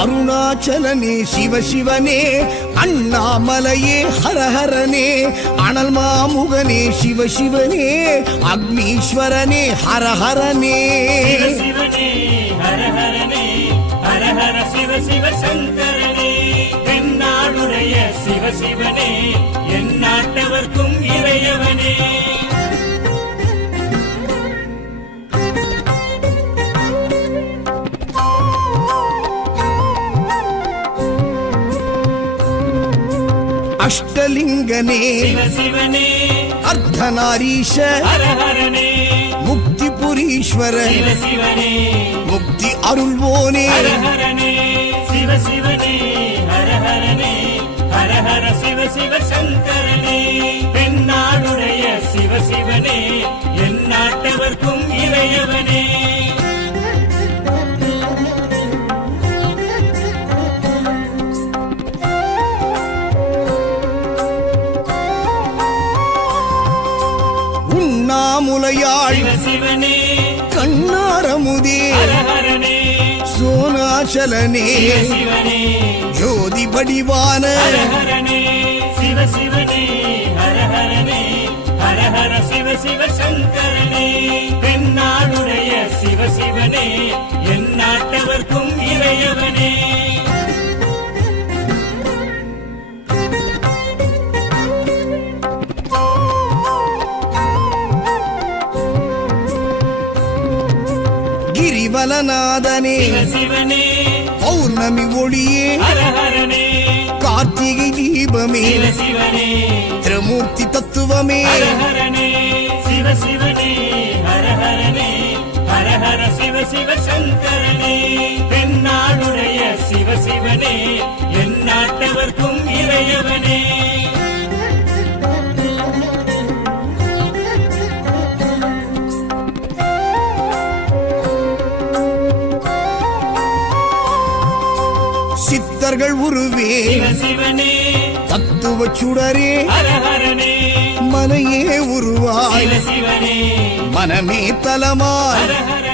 அருணாச்சலனே சிவசிவனே, அண்ணாமலையே ஹரஹரனே, அனல் மாமுகனே சிவசிவனே, அக்னீஸ்வரனே ஹரஹரனே. சிவசிவனே ஹரஹரனே, ஹரஹர சிவ சிவ சங்கரனே, தென்னாடுடைய சிவசிவனே, என் நாட்டவர்க்கும் இறையவனே. அஷ்டலிங்கனே சிவசிவனே, அர்த்தநாரீஷ ஹரஹரனே, முக்திபுரீஸ்வர சிவசிவனே, முக்தி அருள்வோனே. ஹரஹரனே சிவசிவனே, ஹரஹரனே, ஹரஹர சிவ சிவ சங்கரனே, தென்னாடுடைய சிவசிவனே, என் நாட்டவர்க்கும் இறையவனே. உண்ணாமுலையாள் சிவசிவனே, கண்ணாரமுதே ஹரஹரனே, சோனாச்சலனே சிவசிவனே, ஜோதி வடிவான ஹரஹரனே சிவசிவனே, ஹரஹரனே, ஹரஹர சிவ சிவ சங்கரனே, தென்னாடுடைய சிவசிவனே, என் நாட்டவர்க்கும் இறையவனே. கிரிவலநாதனே சிவசிவனே, பௌர்ணமி ஒளியே ஹரஹரனே, கார்த்திகை தீபமே சிவசிவனே, திரிமூர்த்தி தத்துவமே. ஹரஹரனே சிவசிவனே, ஹரஹரனே, ஹரஹர சிவ சிவ சங்கரனே, தென்னாடுடைய சிவசிவனே, என் நாட்டவர்க்கும் இறையவனே. சித்தர்கள் உருவே சிவசிவனே, தத்துவ சுடரே ஹரஹரனே, மனையே உருவாய் சிவசிவனே, மனமே தலமாய் ஹரஹர